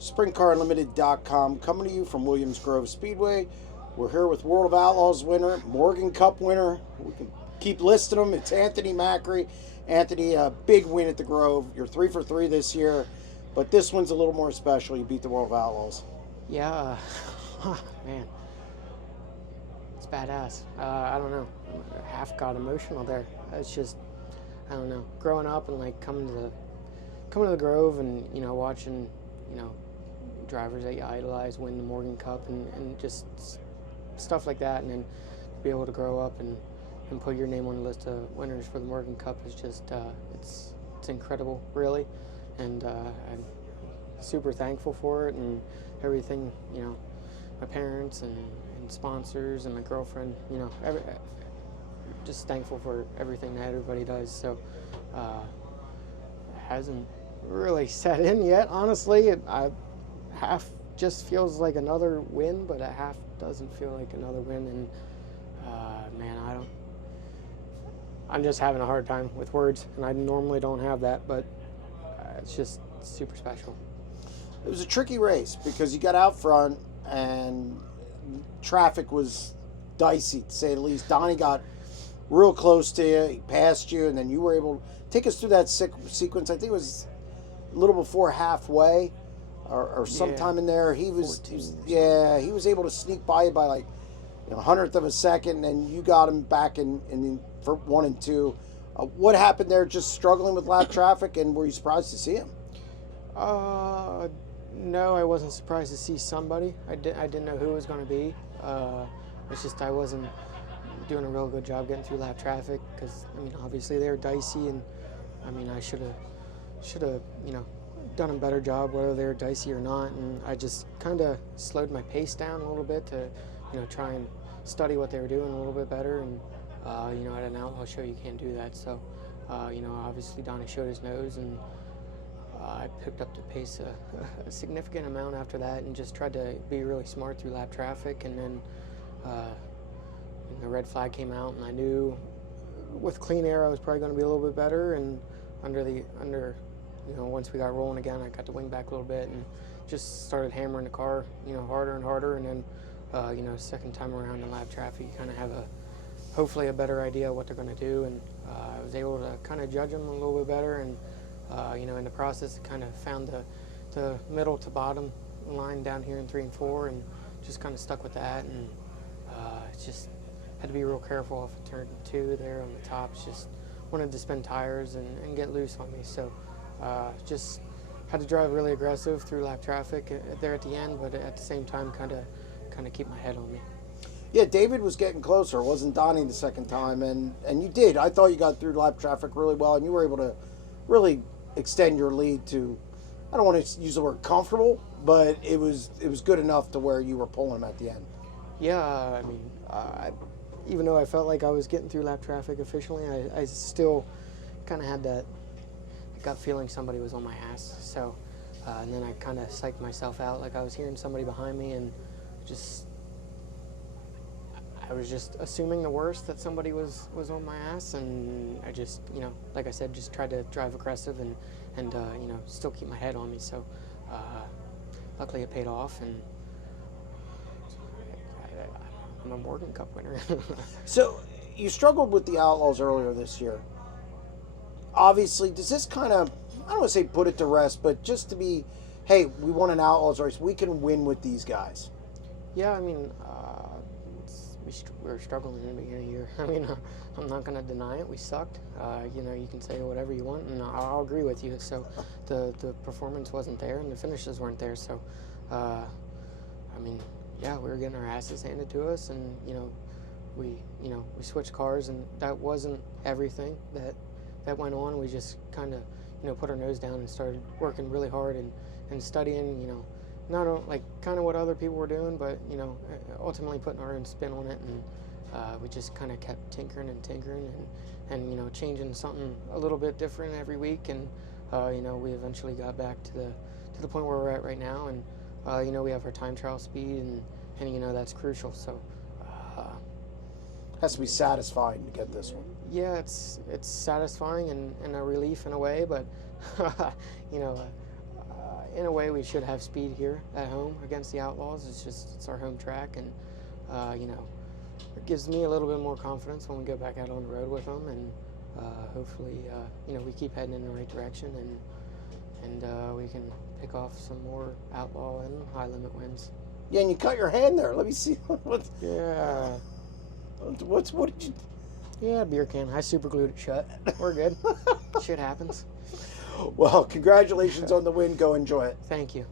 SprintCarUnlimited.com, coming to you from Williams Grove Speedway. We're here with World of Outlaws winner, Morgan Cup winner. We can keep listing them. It's Anthony Macri. Anthony, a big win at the Grove. You're 3 for 3 this year, but this one's a little more special. You beat the World of Outlaws. Yeah, man, it's badass. I don't know, I half got emotional there. It's just, I don't know, growing up and like coming to the Grove and watching drivers that you idolize win the Morgan Cup and just stuff like that, and then to be able to grow up and put your name on the list of winners for the Morgan Cup is just it's incredible, really, and I'm super thankful for it and everything. My parents and sponsors and my girlfriend, just thankful for everything that everybody does. So it hasn't really set in yet, honestly. Half just feels like another win, but a half doesn't feel like another win. And man, I'm just having a hard time with words, and I normally don't have that, but it's just super special. It was a tricky race because you got out front and traffic was dicey, to say the least. Donny got real close to you, he passed you, and then you were able to take us through that sequence. I think it was a little before halfway or sometime in there. He was able to sneak by you by like a hundredth of a second, and you got him back in for 1 and 2. What happened there? Just struggling with lap traffic, and were you surprised to see him? No, I wasn't surprised to see somebody. I didn't know who it was going to be. It's just I wasn't doing a real good job getting through lap traffic because obviously they were dicey, and I should have done a better job whether they were dicey or not. And I just kind of slowed my pace down a little bit to try and study what they were doing a little bit better. And at an outlaw show you can't do that. So obviously Donny showed his nose, and I picked up the pace a significant amount after that and just tried to be really smart through lap traffic. And then the red flag came out, and I knew with clean air I was probably going to be a little bit better. And once we got rolling again, I got the wing back a little bit and just started hammering the car harder and harder. And then second time around in lap traffic, you kind of have hopefully a better idea of what they're going to do. And I was able to kind of judge them a little bit better. And in the process, I kind of found the middle to bottom line down here in 3 and 4, and just kind of stuck with that. And just had to be real careful off of turn 2 there on the tops. Just wanted to spin tires and get loose on me. So just had to drive really aggressive through lap traffic there at the end, but at the same time, kind of keep my head on me. Yeah, David was getting closer. It wasn't Donny the second time, and you did. I thought you got through lap traffic really well, and you were able to really extend your lead to, I don't want to use the word comfortable, but it was good enough to where you were pulling him at the end. Yeah, even though I felt like I was getting through lap traffic efficiently, I still kind of had that gut feeling somebody was on my ass. So, and then I kind of psyched myself out, like I was hearing somebody behind me, and I was just assuming the worst, that somebody was on my ass, and I just, like I said, just tried to drive aggressive and still keep my head on me. So luckily it paid off, and I'm a Morgan Cup winner. So you struggled with the Outlaws earlier this year. Obviously, does this kind of, I don't want to say put it to rest, but just to be, hey, we won an Outlaws race, we can win with these guys? Yeah, we were struggling in the beginning of the year. I'm not going to deny it. We sucked. You can say whatever you want, and I'll agree with you. So the performance wasn't there, and the finishes weren't there. So, yeah, we were getting our asses handed to us, and we switched cars, and that wasn't everything that went on. We just kind of put our nose down and started working really hard and studying. Not like kind of what other people were doing, but ultimately putting our own spin on it, and we just kind of kept tinkering and changing something a little bit different every week, and we eventually got back to the point where we're at right now, and we have our time trial speed, and that's crucial. So has to be satisfying to get this one. Yeah, it's satisfying and a relief in a way, but in a way, we should have speed here at home against the Outlaws. It's our home track, and you know, it gives me a little bit more confidence when we go back out on the road with them, and hopefully, you know, we keep heading in the right direction, and we can pick off some more Outlaw and high limit wins. Yeah, and you cut your hand there. Let me see. Yeah. What did you? Yeah, beer can. I super glued it shut. We're good. Shit happens. Well, congratulations on the win. Go enjoy it. Thank you.